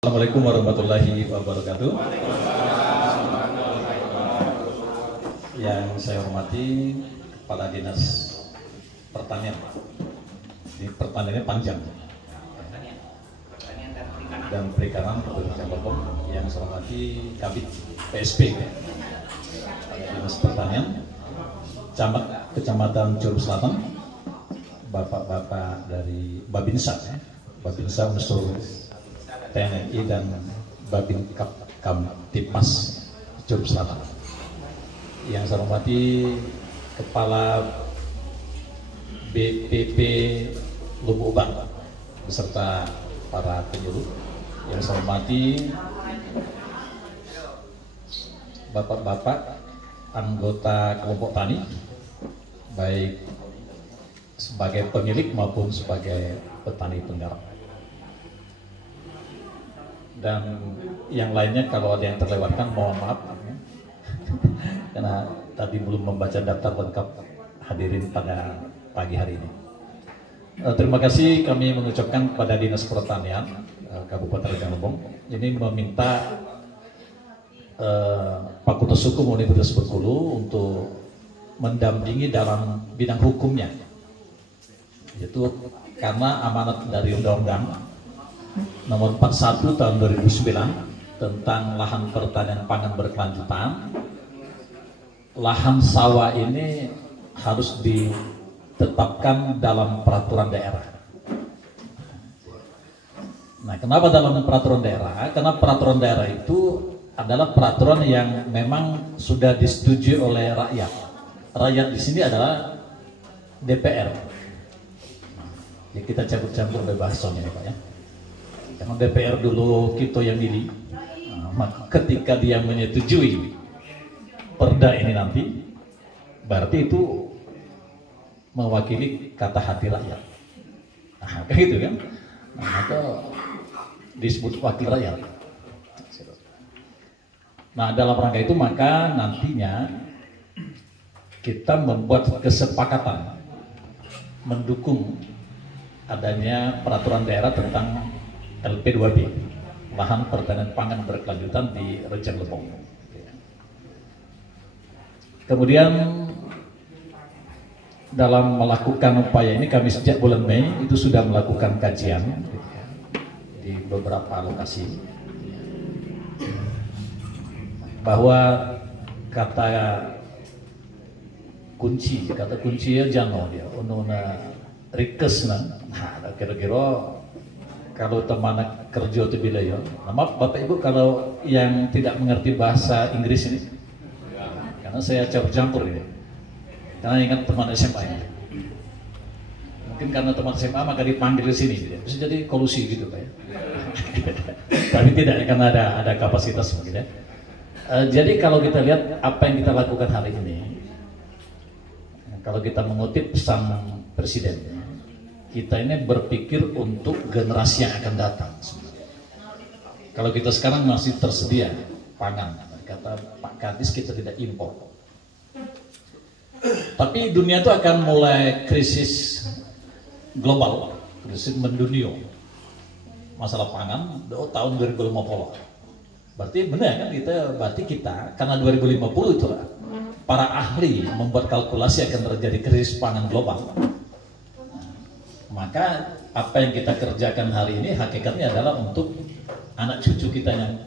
Assalamualaikum warahmatullahi wabarakatuh. Yang saya hormati Kepala Dinas Pertanian. Ini pertaniannya panjang. Dan Perikanan Kabupaten Lombok. Yang saya hormati Kabid PSP, Dinas Pertanian, Camat Kecamatan Curug Selatan, bapak-bapak dari Babinsa, Babinsa unsur TNI dan Babin Kamtipmas Curug Selatan. Yang saya hormati Kepala BPP Lubuk Bang beserta para penyuluh. Yang saya hormati bapak-bapak anggota kelompok tani, baik sebagai pemilik maupun sebagai petani penggarap. Dan yang lainnya kalau ada yang terlewatkan mohon maaf karena tadi belum membaca daftar lengkap hadirin pada pagi hari ini. Terima kasih kami mengucapkan kepada Dinas Pertanian Kabupaten Rejang Lebong ini meminta Fakultas Hukum Universitas Bengkulu untuk mendampingi dalam bidang hukumnya, yaitu karena amanat dari Undang-Undang Nomor 41 tahun 2009 tentang lahan pertanian pangan berkelanjutan, lahan sawah ini harus ditetapkan dalam peraturan daerah. Nah, kenapa dalam peraturan daerah? Karena peraturan daerah itu adalah peraturan yang memang sudah disetujui oleh rakyat. Rakyat di sini adalah DPR. Ya, kita campur-campur bahasanya ya Pak ya. Karena DPR dulu kita yang milih, ketika dia menyetujui perda ini nanti, berarti itu mewakili kata hati rakyat. Nah, kayak gitu kan? Nah, maka disebut wakil rakyat. Nah, dalam rangka itu maka nantinya kita membuat kesepakatan mendukung adanya peraturan daerah tentang LP2B, lahan pertanian pangan berkelanjutan di Rejang Lebong. Kemudian dalam melakukan upaya ini kami sejak bulan Mei itu sudah melakukan kajian di beberapa lokasi, bahwa kata kuncinya jangan dia ununa rikesna. Nah, kira-kira kalau teman kerja itu bila ya, maaf Bapak Ibu kalau yang tidak mengerti bahasa Inggris ini, karena saya campur ini, karena ingat teman SMA ini, mungkin karena teman SMA maka dipanggil ke sini, bisa jadi kolusi gitu Pak ya. Tapi tidak, karena ada kapasitas mungkin ya. Jadi kalau kita lihat apa yang kita lakukan hari ini, kalau kita mengutip pesan Presiden, kita ini berpikir untuk generasi yang akan datang. Kalau kita sekarang masih tersedia pangan, kata Pak Kadis kita tidak impor. Tapi dunia itu akan mulai krisis global, krisis mendunia. Masalah pangan tahun 2050. Berarti benar kan berarti kita karena 2050 itu para ahli membuat kalkulasi akan terjadi krisis pangan global. Maka apa yang kita kerjakan hari ini hakikatnya adalah untuk anak cucu kita yang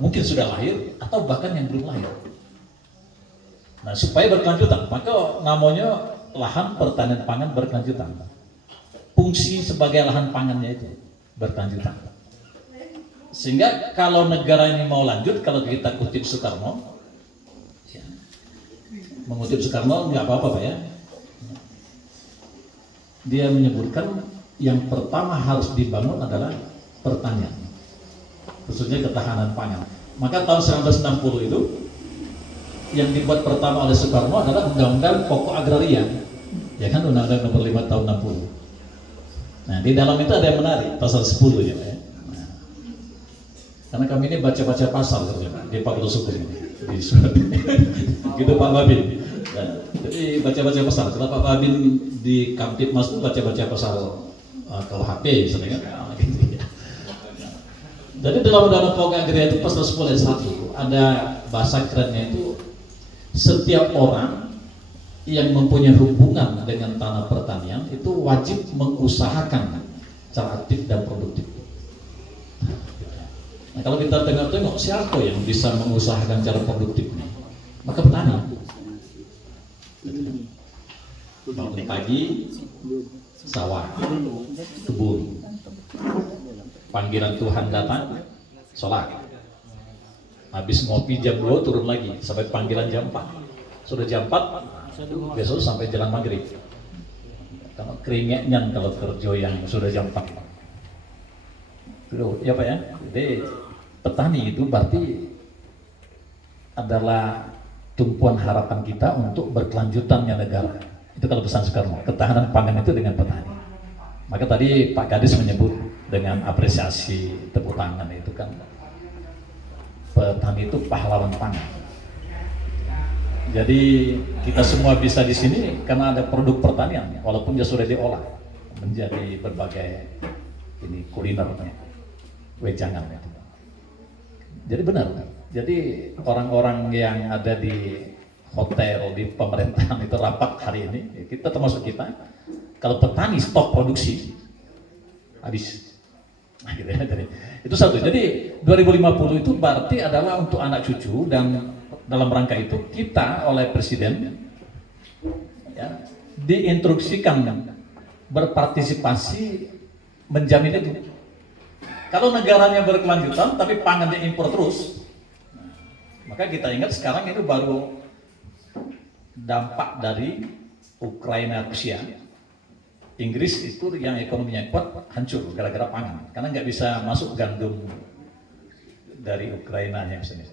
mungkin sudah lahir atau bahkan yang belum lahir. Nah, supaya berkelanjutan, maka namanya lahan pertanian pangan berkelanjutan. Fungsi sebagai lahan pangannya itu berkelanjutan. Sehingga kalau negara ini mau lanjut, kalau kita kutip Soekarno, ya, mengutip Soekarno nggak apa-apa Pak ya. Dia menyebutkan yang pertama harus dibangun adalah pertanian, khususnya ketahanan pangan. Maka tahun 1960 itu yang dibuat pertama oleh Soekarno adalah Undang-Undang Pokok Agraria, ya kan, Undang-Undang Nomor 5 Tahun 60. Nah, di dalam itu ada yang menarik, pasal 10 ya Pak ya. Nah, karena kami ini baca-baca pasal di Fakultas Hukum ini, di surat gitu Pak Babin. Nah, jadi baca-baca pasal. Kalau Pak Babin di Kamtipmas itu baca-baca pasal KUHP misalnya kan. Jadi dalam Undang-Undang Pokok Agraria itu pasal 10 ayat 1 ada bahasa kerennya itu, setiap orang yang mempunyai hubungan dengan tanah pertanian itu wajib mengusahakan secara aktif dan produktif. Nah, kalau kita tengok-tengok siapa yang bisa mengusahakan cara produktif, maka petani. Bangun pagi, sawah, kebun. Panggilan Tuhan datang, sholat. Habis ngopi jam 2 turun lagi sampai panggilan jam 4. Sudah jam 4, besok sampai jalan maghrib. Kalau keringetnya kalau kerja yang sudah jam 4. Itu ya Pak ya. Jadi petani itu berarti adalah tumpuan harapan kita untuk berkelanjutannya negara. Itu kalau pesan Soekarno, ketahanan pangan itu dengan petani. Maka tadi Pak Kadis menyebut dengan apresiasi tepuk tangan itu kan, petani itu pahlawan pangan. Jadi kita semua bisa di sini karena ada produk pertanian, walaupun dia sudah diolah menjadi berbagai ini kuliner, wejangan. Jadi benar. Jadi orang-orang yang ada di hotel, di pemerintahan itu rapat hari ini, kita termasuk kita. Kalau petani stop produksi, habis. Nah, gitu ya. Jadi, itu satu. Jadi 2050 itu berarti adalah untuk anak cucu, dan dalam rangka itu kita oleh Presiden ya, diinstruksikan berpartisipasi menjamin itu. Kalau negaranya berkelanjutan tapi pangan diimpor terus, maka kita ingat sekarang itu baru dampak dari Ukraina Rusia. Inggris itu yang ekonominya kuat hancur gara-gara pangan, karena nggak bisa masuk gandum dari Ukraina ya misalnya,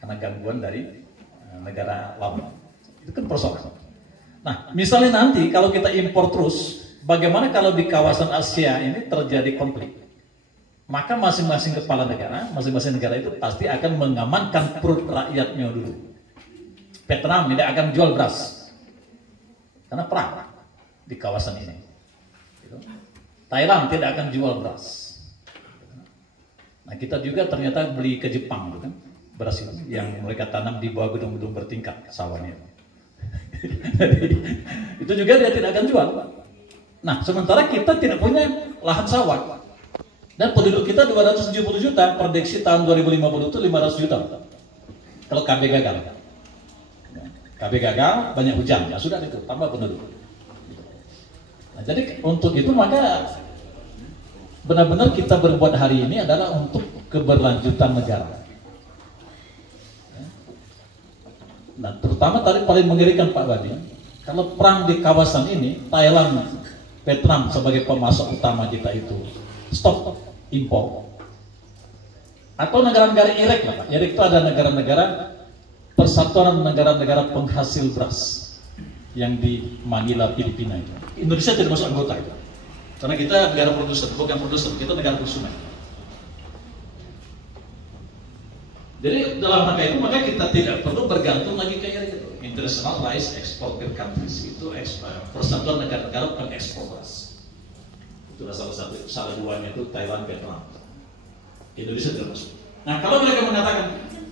karena gangguan dari negara lawan. Itu kan persoalan. Nah, misalnya nanti kalau kita impor terus, bagaimana kalau di kawasan Asia ini terjadi konflik? Maka masing-masing kepala negara, masing-masing negara itu pasti akan mengamankan perut rakyatnya dulu. Vietnam tidak akan jual beras karena perang di kawasan ini. Thailand tidak akan jual beras. Nah, kita juga ternyata beli ke Jepang, kan, beras yang mereka tanam di bawah gedung-gedung bertingkat sawahnya. Itu juga dia tidak akan jual. Nah, sementara kita tidak punya lahan sawah. Dan penduduk kita 270 juta, prediksi tahun 2050 itu 500 juta. Kalau KB gagal. KB gagal, banyak hujan, ya sudah itu, tambah penduduk. Nah, jadi untuk itu maka benar-benar kita berbuat hari ini adalah untuk keberlanjutan negara. Nah, terutama tadi paling mengerikan Pak Badi, kalau perang di kawasan ini, Thailand, Vietnam sebagai pemasok utama kita itu stop impor. Atau negara-negara Irak lah Pak. Irak itu ada negara-negara persatuan negara-negara penghasil beras yang di Manila, Filipina itu. Indonesia tidak masuk anggota itu. Karena kita negara produsen, bukan produsen, kita negara konsumen. Jadi dalam rangka itu maka kita tidak perlu bergantung lagi ke Irak itu. International Rice Exporter Countries itu persatuan negara-negara pengekspor beras. Itu salah satu, salah duanya itu Thailand, Vietnam. Indonesia tidak masuk. Nah, kalau mereka mengatakan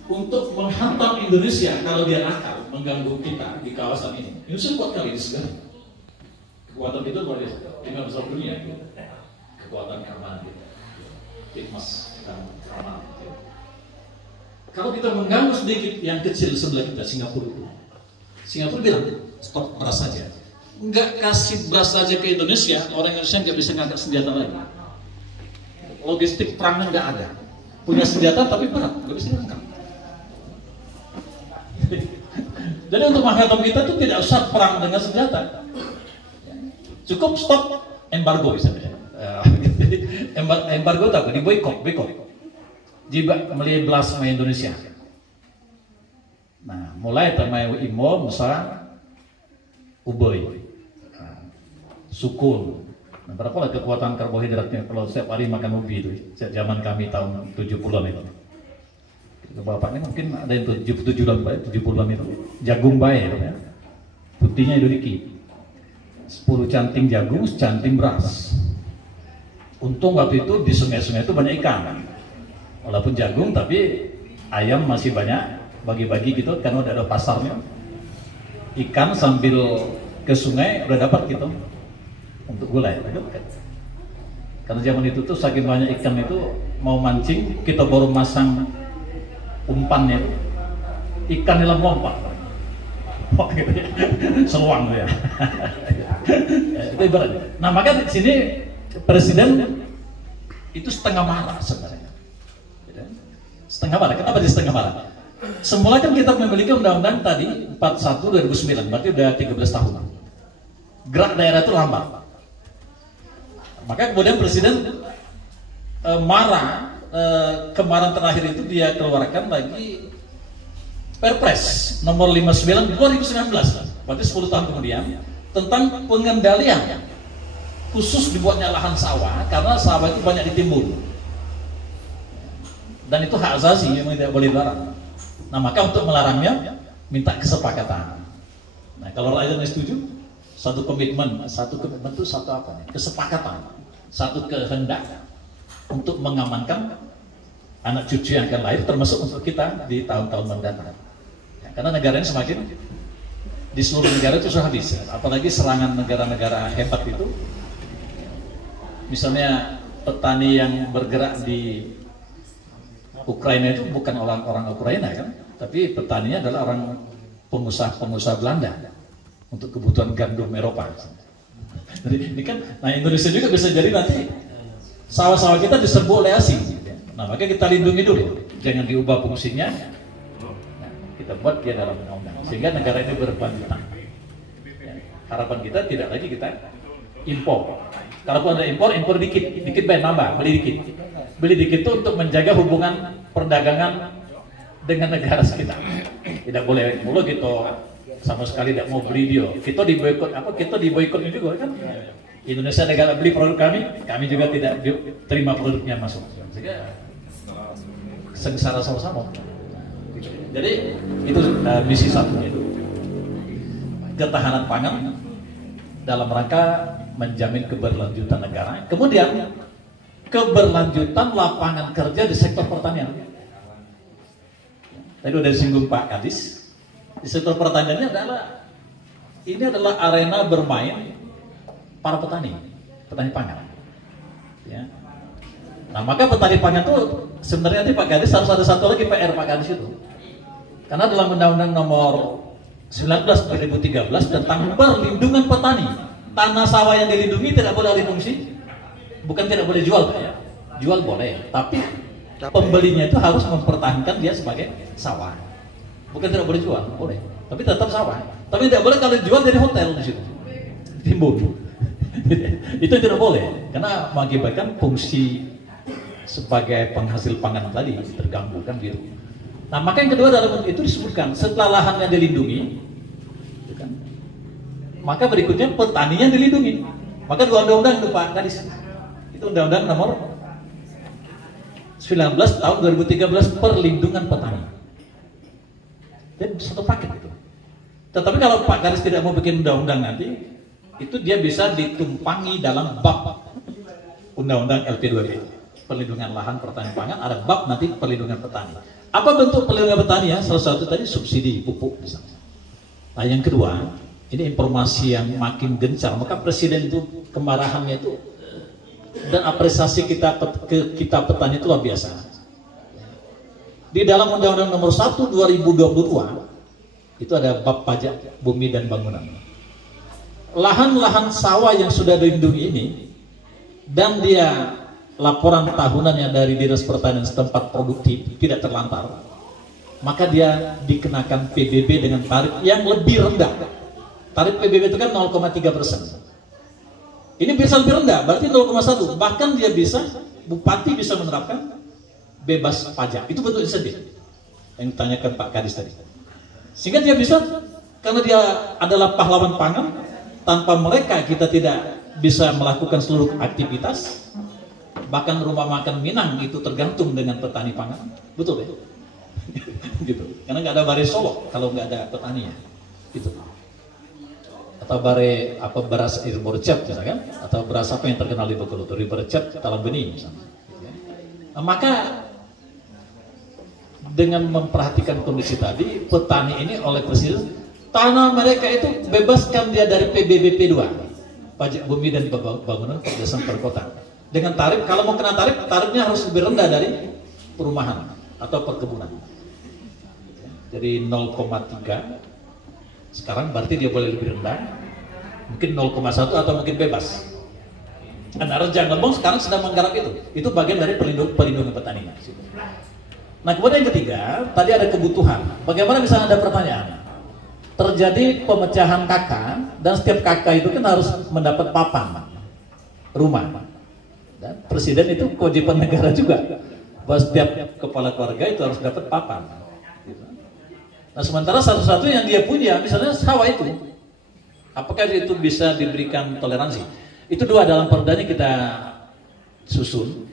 untuk menghantam Indonesia kalau dia nakal mengganggu kita di kawasan ini, Indonesia kuat kali di segala. Kekuatan itu luar biasa, 5 besar dunia itu. Kekuatan keamanan kita, Fitmas dan keamanan. Kalau kita mengganggu sedikit yang kecil sebelah kita, Singapura itu, Singapura bilang stop beras saja, nggak kasih beras saja ke Indonesia, orang Indonesia nggak bisa ngangkat senjata lagi. Logistik perangnya nggak ada, punya senjata tapi berat, nggak bisa diangkat. Jadi untuk menghantam kita itu tidak usah perang dengan senjata, cukup stop embargo misalnya. Embargo tak, di boykot. Jika melihat belas sama Indonesia. Nah, mulai termai imo, misalnya ubay, sukun. Nah, berapa lah kekuatan karbohidratnya kalau setiap hari makan ubi itu? Zaman kami tahun 70-an itu. Bapaknya mungkin ada yang 70-an itu. Jagung bae itu ya. Putihnya itu dikit. 10 canting jagung, secanting beras. Untung waktu itu di sungai-sungai itu banyak ikan. Walaupun jagung, tapi ayam masih banyak, bagi-bagi gitu, karena udah ada pasarnya. Ikan sambil ke sungai udah dapat gitu, untuk gulai. Karena zaman itu tuh saking banyak ikan itu, mau mancing, kita baru masang umpannya, ikan dalam lompat. Gitu ya. Seluang tuh ya. Itu ibaratnya. Nah maka di sini presiden itu setengah marah sebenarnya. Setengah marah. Kenapa dia setengah marah? Semula kan kita memiliki undang-undang tadi 41 2009, berarti udah 13 tahun. Gerak daerah itu lambat. Maka kemudian presiden marah, kemarin terakhir itu dia keluarkan lagi Perpres nomor 59 2019, berarti 10 tahun kemudian, tentang pengendalian khusus dibuatnya lahan sawah, karena sawah itu banyak ditimbun dan itu hak asasi yang tidak boleh dilarang. Nah maka untuk melarangnya minta kesepakatan. Nah kalau rakyat setuju, satu komitmen itu satu apa nih? Kesepakatan, satu kehendak untuk mengamankan anak cucu yang akan lahir, termasuk untuk kita di tahun-tahun mendatang. Karena negaranya semakin di seluruh negara itu sudah habis, apalagi serangan negara-negara hebat itu. Misalnya petani yang bergerak di Ukraina itu bukan orang-orang Ukraina kan, tapi petaninya adalah orang pengusaha Belanda untuk kebutuhan gandum Eropa. Jadi ini kan, nah Indonesia juga bisa jadi nanti sawah-sawah kita diserbu oleh asing. Nah maka kita lindungi dulu, jangan diubah fungsinya. Kita buat dia dalam undang-undang sehingga negara ini berkelanjutan. Ya, harapan kita tidak lagi kita impor. Kalaupun ada impor dikit baik nambah, beli dikit itu untuk menjaga hubungan perdagangan dengan negara sekitar. Tidak boleh mulu gitu sama sekali tidak mau beli dia. Kita diboikot Kita diboikot juga kan. Indonesia negara beli produk kami juga tidak terima produknya masuk. Sehingga sengsara sama-sama. Jadi itu misi satunya itu ketahanan pangan dalam rangka menjamin keberlanjutan negara. Kemudian keberlanjutan lapangan kerja di sektor pertanian. Tadi udah disinggung Pak Kadis. Di sektor pertaniannya ini adalah arena bermain para petani pangan. Ya. Nah maka petani pangan itu sebenarnya nanti Pak Kadis harus ada satu lagi PR Pak Kadis itu. Karena dalam Undang-Undang nomor 19 2013 tentang perlindungan petani, tanah sawah yang dilindungi tidak boleh alih fungsi, bukan tidak boleh jual ya, jual boleh, tapi pembelinya itu harus mempertahankan dia sebagai sawah, bukan tidak boleh jual, boleh, tapi tetap sawah, tapi tidak boleh kalau dijual jadi hotel di situ, timbul, itu tidak boleh, karena mengakibatkan fungsi sebagai penghasil pangan tadi terganggu kan gitu. Nah maka yang kedua dalam itu disebutkan setelah lahannya dilindungi, kan, maka berikutnya petaninya dilindungi. Maka dua undang-undang itu Pak Kadis, itu undang-undang nomor 19 tahun 2013 perlindungan petani. Jadi satu paket itu. Tetapi kalau Pak Kadis tidak mau bikin undang-undang nanti, itu dia bisa ditumpangi dalam bab undang-undang LP2B, perlindungan lahan pertanian pangan, ada bab nanti perlindungan petani. Apa bentuk perlindungan petani ya? Salah satu tadi subsidi pupuk misalnya. Nah yang kedua, ini informasi yang makin gencar. Maka presiden itu kemarahannya itu dan apresiasi kita petani itu luar biasa. Di dalam Undang-Undang nomor 1 2022 itu ada bab pajak bumi dan bangunan. Lahan-lahan sawah yang sudah dilindungi ini dan dia laporan tahunannya dari Dinas Pertanian setempat produktif tidak terlantar, maka dia dikenakan PBB dengan tarif yang lebih rendah. Tarif PBB itu kan 0,3%. Ini bisa lebih rendah, berarti 0,1. Bahkan dia bupati bisa menerapkan bebas pajak. Itu bentuk insentif yang ditanyakan Pak Kadis tadi. Sehingga dia bisa, karena dia adalah pahlawan pangan, tanpa mereka kita tidak bisa melakukan seluruh aktivitas. Bahkan rumah makan Minang itu tergantung dengan petani pangan, betul ya? Gitu. Karena nggak ada baris Solo kalau nggak ada petani ya. Gitu. atau bare apa beras Ribercep misalkan, atau beras apa yang terkenal di Bengkulu, Ribercep Talang Bening misalnya. Nah, maka dengan memperhatikan kondisi tadi, petani ini oleh Presiden, tanah mereka itu bebaskan dia dari PBBP 2, pajak bumi dan bangunan kerjasama perkotaan. Dengan tarif, kalau mau kena tarif, tarifnya harus lebih rendah dari perumahan atau perkebunan. Jadi 0,3, sekarang berarti dia boleh lebih rendah, mungkin 0,1 atau mungkin bebas. Nah, Rejang Lembong sekarang sedang menggarap itu bagian dari perlindungan petani. Nah, kemudian yang ketiga, tadi ada kebutuhan. Bagaimana misalnya ada pertanyaan, terjadi pemecahan KK, dan setiap KK itu kan harus mendapat papan rumah. Dan Presiden itu kewajiban negara juga, bahwa setiap kepala keluarga itu harus dapat papan. Nah, sementara satu-satu yang dia punya, misalnya sawah itu, apakah itu bisa diberikan toleransi? Itu dua dalam perdanya kita susun.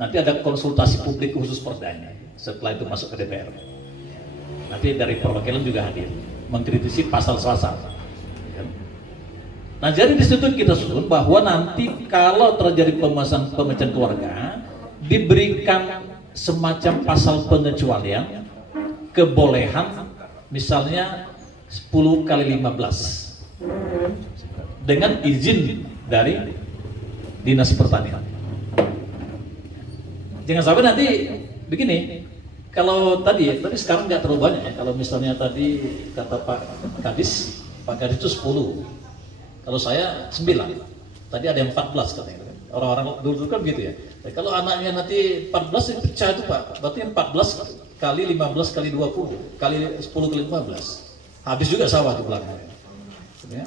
Nanti ada konsultasi publik khusus perdanya. Setelah itu masuk ke DPR. Nanti dari perwakilan juga hadir, mengkritisi pasal-pasal. Nah, jadi di situ kita susun bahwa nanti kalau terjadi pemecahan keluarga, diberikan semacam pasal pengecualian, kebolehan, misalnya 10 kali 15 dengan izin dari Dinas Pertanian. Jangan sampai nanti begini, kalau tadi sekarang nggak terlalu banyak ya. Kalau misalnya tadi kata Pak Kadis itu 10, kalau saya 9, tadi ada yang 14 katanya. Orang-orang dulu kan gitu ya. Kalau anaknya nanti 14 itu pecah itu Pak, berarti 14 kali 15 kali 20 kali 10 kali 15, habis juga sawah di belakang. Ya.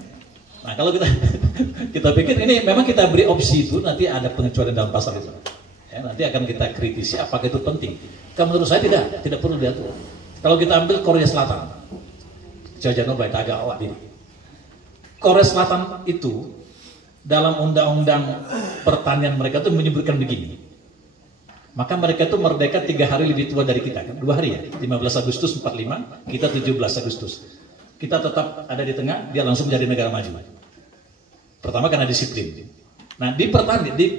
Nah, kalau kita pikir ini memang kita beri opsi itu, nanti ada pengecualian dalam pasal itu. Ya, nanti akan kita kritisi apakah itu penting. Kalau menurut saya tidak perlu diatur. Kalau kita ambil Korea Selatan, Jajano baik agak awak ini. Korea Selatan itu dalam undang-undang pertanian mereka itu menyebutkan begini. Maka mereka itu merdeka 3 hari lebih tua dari kita kan, 2 hari ya, 15 Agustus 45, kita 17 Agustus. Kita tetap ada di tengah, dia langsung menjadi negara maju. Pertama karena disiplin. Nah, di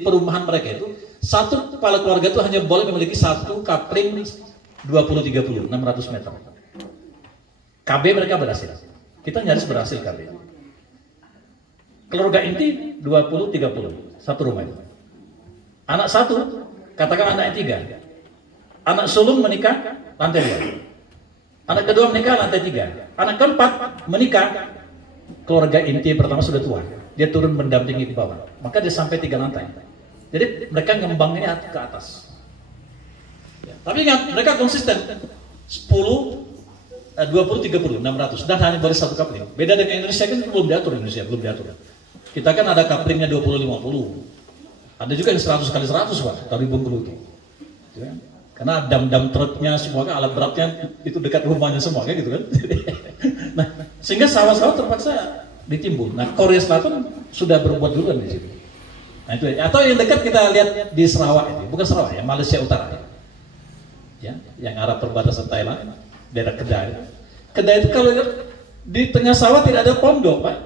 perumahan mereka itu, satu kepala keluarga itu hanya boleh memiliki satu kapling 20-30, 600 meter. KB mereka berhasil. Kita nyaris berhasil KB. Keluarga inti 20-30, satu rumah itu. Anak satu, katakan anaknya 3. Anak sulung menikah, lantai 2. Anak kedua menikah, lantai 3. Anak keempat menikah, keluarga inti pertama sudah tua. Dia turun mendampingi di bawah. Maka dia sampai 3 lantai. Jadi mereka ngembangnya ke atas. Ya. Tapi ingat, mereka konsisten. 10, 20-30, 600. Dan hanya boleh satu kapling. Beda dengan Indonesia kan belum diatur. Kita kan ada kaplingnya 20-50. Ada juga yang 100 kali 100 Pak, dari Bengkulu itu. Ya. Karena dam-dam truknya semua kan, alat beratnya itu dekat rumahnya semua kan gitu kan. Nah, sehingga sawah-sawah terpaksa ditimbun. Nah, Korea Selatan sudah berbuat duluan di situ. Nah, itu atau yang dekat kita lihat di Sarawak itu, bukan Sarawak ya, Malaysia Utara. Ya, yang arah perbatasan Thailand, daerah Kedah. Kedah itu kalau di tengah sawah tidak ada pondok, Pak.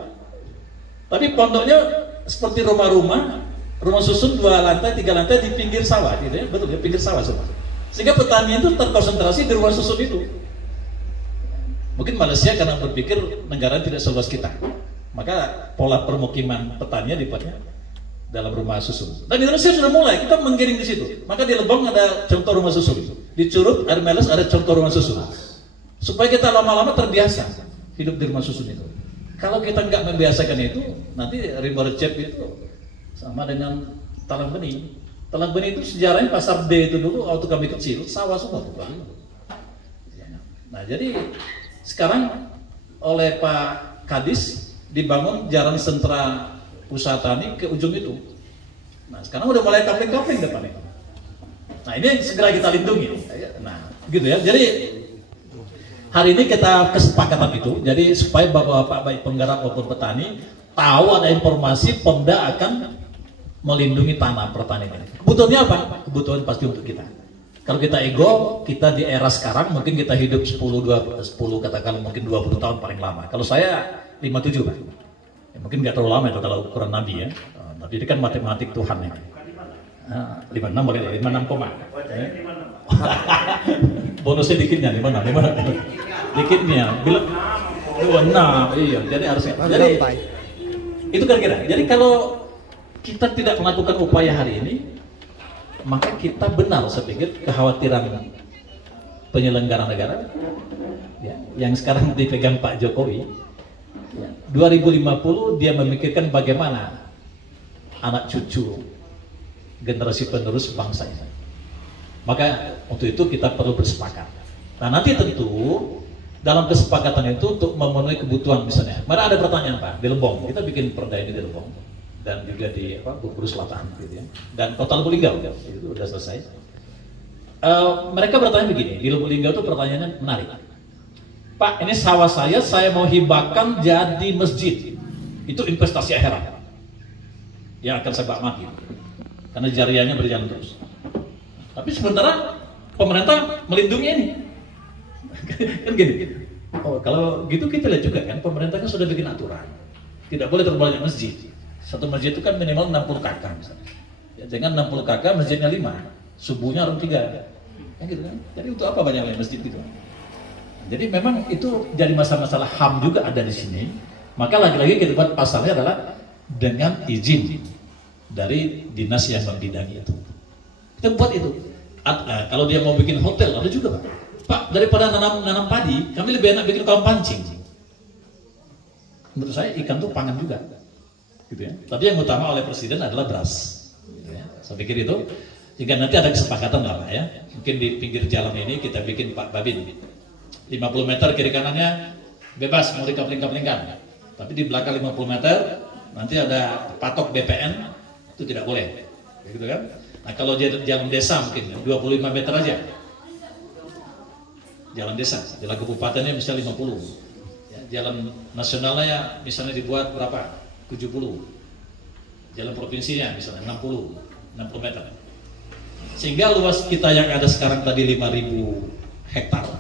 Tapi pondoknya seperti rumah-rumah, rumah susun 2 lantai, 3 lantai di pinggir sawah gitu ya, betul ya, pinggir sawah semua. Sehingga petani itu terkonsentrasi di rumah susun itu. Mungkin Malaysia karena berpikir negara tidak seluas kita, maka pola permukiman petaninya dibuatnya dalam rumah susun. Dan Indonesia sudah mulai, kita menggiring di situ. Maka di Lebong ada contoh rumah susun, di Curug, Air Meles ada contoh rumah susun. Supaya kita lama-lama terbiasa hidup di rumah susun itu. Kalau kita nggak membiasakan itu, nanti Ribercep itu sama dengan Talang Bening. Talang Bening itu sejarahnya pasar D itu dulu waktu kami kecil, sawah semua. Nah, jadi sekarang oleh Pak Kadis dibangun jalan sentra usaha tani ke ujung itu. Nah, sekarang udah mulai kapling-kapling depannya. Nah, ini yang segera kita lindungi. Nah, gitu ya. Jadi hari ini kita kesepakatan itu, jadi supaya bapak-bapak baik penggarap maupun petani tahu ada informasi Pemda akan melindungi tanah pertanian ini. Kebutuhannya apa? Kebutuhan pasti untuk kita. Kalau kita ego, kita di era sekarang mungkin kita hidup 10 katakanlah mungkin 20 tahun paling lama. Kalau saya 57 Pak. Mungkin nggak terlalu lama itu kalau ukuran Nabi ya. Nabi ini kan matematik Tuhan ini. 56 boleh 56 koma. Bonusnya dikitnya 56. Dikitnya. Bila 26, iya. Jadi harusnya. Jadi itu kira-kira. Jadi kalau kita tidak melakukan upaya hari ini, maka kita benar saya pikir kekhawatiran penyelenggara negara ya, yang sekarang dipegang Pak Jokowi ya, 2050 dia memikirkan bagaimana anak cucu generasi penerus bangsa ini. Maka untuk itu kita perlu bersepakat. Nah nanti tentu dalam kesepakatan itu untuk memenuhi kebutuhan misalnya. Mana ada pertanyaan Pak di Lembong, kita bikin perda ini di Lembong dan juga di Bengkulu Selatan gitu ya. Dan Kota Lubuk Linggau itu sudah selesai. Mereka bertanya begini, di Lubuk Linggau itu pertanyaannya menarik. Pak, ini sawah saya mau hibahkan jadi masjid. Itu investasi akhirat yang akan saya bakmati karena jariahnya berjalan terus. Tapi sementara pemerintah melindungi ini. Kan gini. Oh, kalau gitu kita lihat juga kan pemerintah kan sudah bikin aturan. Tidak boleh terlalu banyak masjid. Satu masjid itu kan minimal 60 kakak misalnya. Ya, dengan 60 kakak masjidnya 5, subuhnya orang 3. Kan gitu kan. Jadi untuk apa banyak masjid gitu? Jadi memang itu jadi masalah-masalah HAM juga ada di sini. Maka lagi-lagi kita buat pasalnya adalah dengan izin dari dinas yang membidangi itu. Kita buat itu. Kalau dia mau bikin hotel ada juga Pak. Pak, daripada nanam padi, kami lebih enak bikin kolam pancing. Menurut saya ikan itu pangan juga, gitu ya. Tapi yang utama oleh presiden adalah beras. Gitu ya. Saya pikir itu. Jika nanti ada kesepakatan lah Pak ya. Mungkin di pinggir jalan ini kita bikin Pak Babin. 50 meter kiri kanannya bebas mau dikapling-kaplingkan. Tapi di belakang 50 meter nanti ada patok BPN itu tidak boleh. Gitu kan? Nah kalau jalan desa mungkin 25 meter aja. Jalan desa, jalan kabupatennya misalnya 50. Ya, jalan nasionalnya misalnya dibuat berapa? 70. Jalan provinsinya misalnya 60 meter. Sehingga luas kita yang ada sekarang tadi 5.000 hektar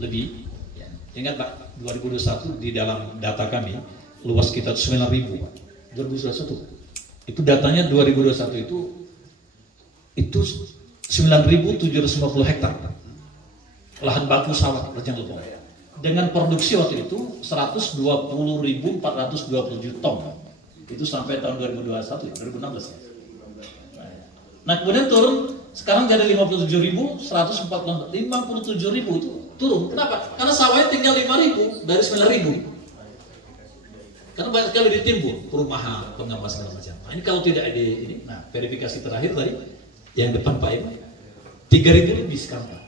lebih. Ya. Ingat Pak, 2021 di dalam data kami luas kita 9.000. 2021 itu datanya 2021 itu 9.750 hektar lahan baku sawah Rejang Lebong dengan produksi waktu itu 120.427 ton itu sampai tahun 2021 2016 ya. Nah kemudian turun sekarang jadi 57.140 57.000 itu turun. Kenapa? Karena sawahnya tinggal 5.000 dari 9.000 karena banyak sekali ditimbun perumahan pengawas segala macam. Nah, ini kalau tidak ada ini, nah verifikasi terakhir tadi yang depan Pak ini 3.000 lebih sekarang Pak.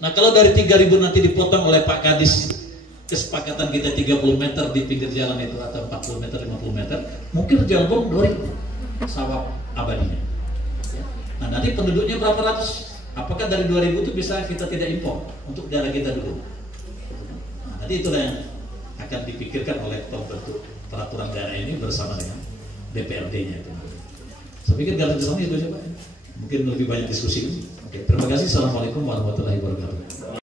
Nah kalau dari 3.000 nanti dipotong oleh Pak Kadis kesepakatan kita 30 meter di pinggir jalan itu atau 40 meter 50 meter mungkin jalan bom 2.000 sawah abadinya ya. Nah nanti penduduknya berapa ratus, apakah dari 2.000 itu bisa kita tidak impor untuk daerah kita dulu. Nah nanti itulah yang akan dipikirkan oleh pembentuk peraturan daerah ini bersama dengan DPRD-nya itu. Saya pikir garis besarnya itu aja Pak. Mungkin lebih banyak diskusi. Oke, terima kasih. Assalamualaikum warahmatullahi wabarakatuh.